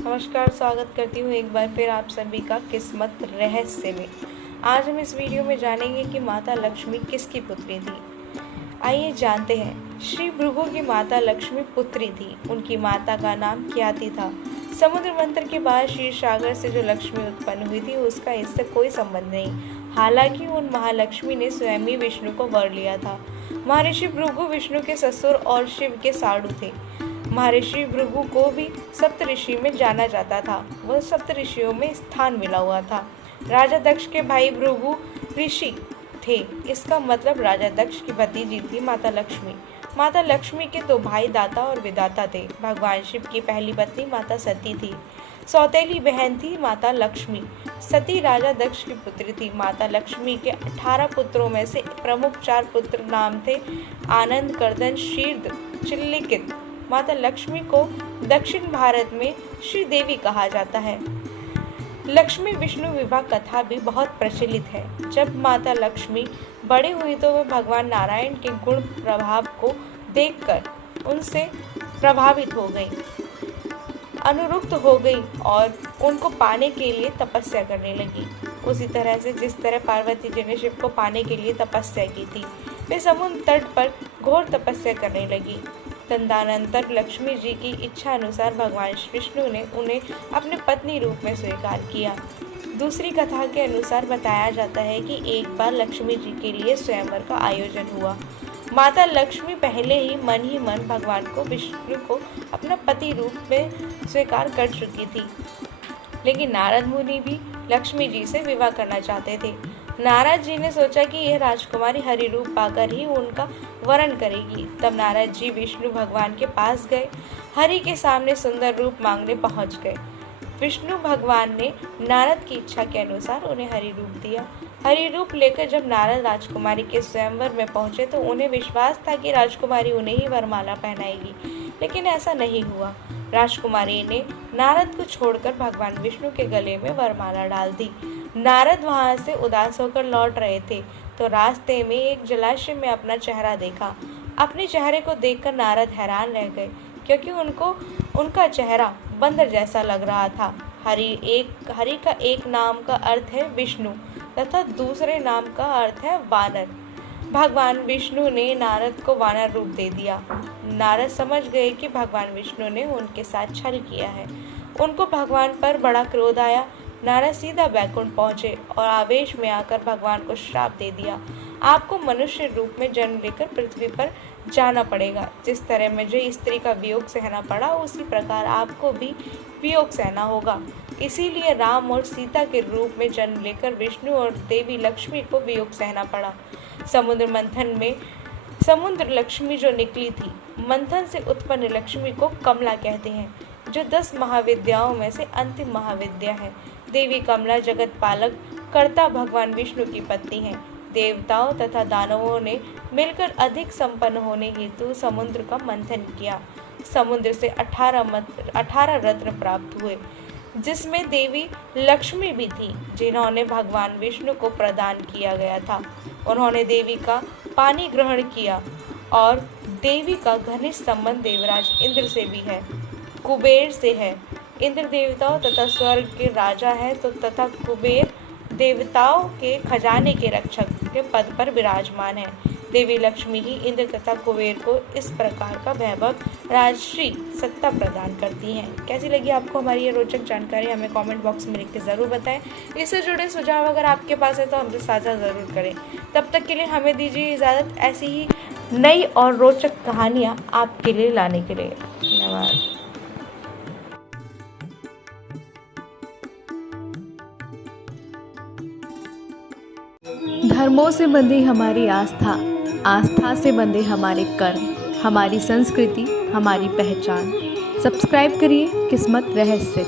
नमस्कार, स्वागत करती हूँ एक बार फिर आप सभी का किस्मत रहस्य में। आज हम इस वीडियो में जानेंगे कि माता लक्ष्मी किसकी पुत्री थी। आइए जानते हैं। श्री भृगु की माता लक्ष्मी पुत्री थी। उनकी माता का नाम ख्याति था। समुद्र मंथन के बाद क्षीर सागर से जो लक्ष्मी उत्पन्न हुई थी उसका इससे कोई संबंध नहीं। हालांकि उन महालक्ष्मी ने स्वयं ही विष्णु को वर लिया था। महर्षि भृगु विष्णु के ससुर और शिव के साडू थे। महर्षि भृगु को भी सप्तऋषि में जाना जाता था। वह सप्तऋषियों में स्थान मिला हुआ था। राजा दक्ष के भाई भृगु ऋषि थे। इसका मतलब राजा दक्ष की भतीजी थी माता लक्ष्मी। माता लक्ष्मी के दो भाई दाता और विदाता थे। भगवान शिव की पहली पत्नी माता सती थी। सौतेली बहन थी माता लक्ष्मी। सती राजा दक्ष की पुत्री थी। माता लक्ष्मी के 18 पुत्रों में से प्रमुख 4 पुत्र नाम थे आनंद, कर्दन, शीर्द, चिल्लिकित। माता लक्ष्मी को दक्षिण भारत में श्री देवी कहा जाता है। लक्ष्मी विष्णु विवाह कथा भी बहुत प्रचलित है। जब माता लक्ष्मी बड़ी हुई तो वह भगवान नारायण के गुण प्रभाव को देखकर उनसे प्रभावित हो गई, अनुरुक्त हो गई और उनको पाने के लिए तपस्या करने लगी। उसी तरह से जिस तरह पार्वती जी ने शिव को पाने के लिए तपस्या की थी, वे समुद्र तट पर घोर तपस्या करने लगी। तदनंतर लक्ष्मी जी की इच्छा अनुसार भगवान विष्णु ने उन्हें अपने पत्नी रूप में स्वीकार किया। दूसरी कथा के अनुसार बताया जाता है कि एक बार लक्ष्मी जी के लिए स्वयंवर का आयोजन हुआ। माता लक्ष्मी पहले ही मन भगवान को विष्णु को अपना पति रूप में स्वीकार कर चुकी थी, लेकिन नारद मुनि भी लक्ष्मी जी से विवाह करना चाहते थे। नारद जी ने सोचा कि यह राजकुमारी हरि रूप पाकर ही उनका वरण करेगी। तब नारद जी विष्णु भगवान के पास गए। हरि के सामने सुंदर रूप मांगने पहुंच गए। विष्णु भगवान ने नारद की इच्छा के अनुसार उन्हें हरि रूप दिया। हरि रूप लेकर जब नारद राजकुमारी के स्वयंवर में पहुंचे तो उन्हें विश्वास था कि राजकुमारी उन्हें ही वरमाला पहनाएगी, लेकिन ऐसा नहीं हुआ। राजकुमारी ने नारद को छोड़कर भगवान विष्णु के गले में वरमाला डाल दी। नारद वहां से उदास होकर लौट रहे थे तो रास्ते में एक जलाशय में अपना चेहरा देखा। अपने चेहरे को देखकर नारद हैरान रह गए, क्योंकि उनका चेहरा बंदर जैसा लग रहा था। हरि का एक नाम का अर्थ है विष्णु तथा दूसरे नाम का अर्थ है वानर। भगवान विष्णु ने नारद को वानर रूप दे दिया। नारद समझ गए कि भगवान विष्णु ने उनके साथ छल किया है। उनको भगवान पर बड़ा क्रोध आया। नारद सीधा बैकुंठ पहुंचे और आवेश में आकर भगवान को श्राप दे दिया, आपको मनुष्य रूप में जन्म लेकर पृथ्वी पर जाना पड़ेगा। जिस तरह मुझे स्त्री का वियोग सहना पड़ा उसी प्रकार आपको भी वियोग सहना होगा। इसीलिए राम और सीता के रूप में जन्म लेकर विष्णु और देवी लक्ष्मी को वियोग सहना पड़ा। समुद्र मंथन में समुद्र लक्ष्मी जो निकली थी, मंथन से उत्पन्न लक्ष्मी को कमला कहते हैं, जो 10 महाविद्याओं में से अंतिम महाविद्या है। देवी कमला जगत पालक कर्ता भगवान विष्णु की पत्नी है। देवताओं तथा दानवों ने मिलकर अधिक संपन्न होने हेतु समुद्र का मंथन किया। समुद्र से 18 रत्न प्राप्त हुए, जिसमें देवी लक्ष्मी भी थी, जिन्होंने भगवान विष्णु को प्रदान किया गया था। उन्होंने देवी का पानी ग्रहण किया और देवी का घनिष्ठ संबंध देवराज इंद्र से भी है, कुबेर से है। इंद्र देवताओं तथा स्वर्ग के राजा है तो तथा कुबेर देवताओं के खजाने के रक्षक के पद पर विराजमान है। देवी लक्ष्मी ही इंद्र तथा कुबेर को इस प्रकार का वैभव राजश्री सत्ता प्रदान करती हैं। कैसी लगी आपको हमारी ये रोचक जानकारी, हमें कमेंट बॉक्स में लिख के ज़रूर बताएं। इससे जुड़े सुझाव अगर आपके पास है तो हमसे साझा ज़रूर करें। तब तक के लिए हमें दीजिए इजाज़त, ऐसी ही नई और रोचक कहानियाँ आपके लिए लाने के लिए। धन्यवाद। धर्मों से बंधी हमारी आस्था, आस्था से बंधे हमारे कर्म, हमारी संस्कृति, हमारी पहचान। सब्सक्राइब करिए किस्मत रहस्य।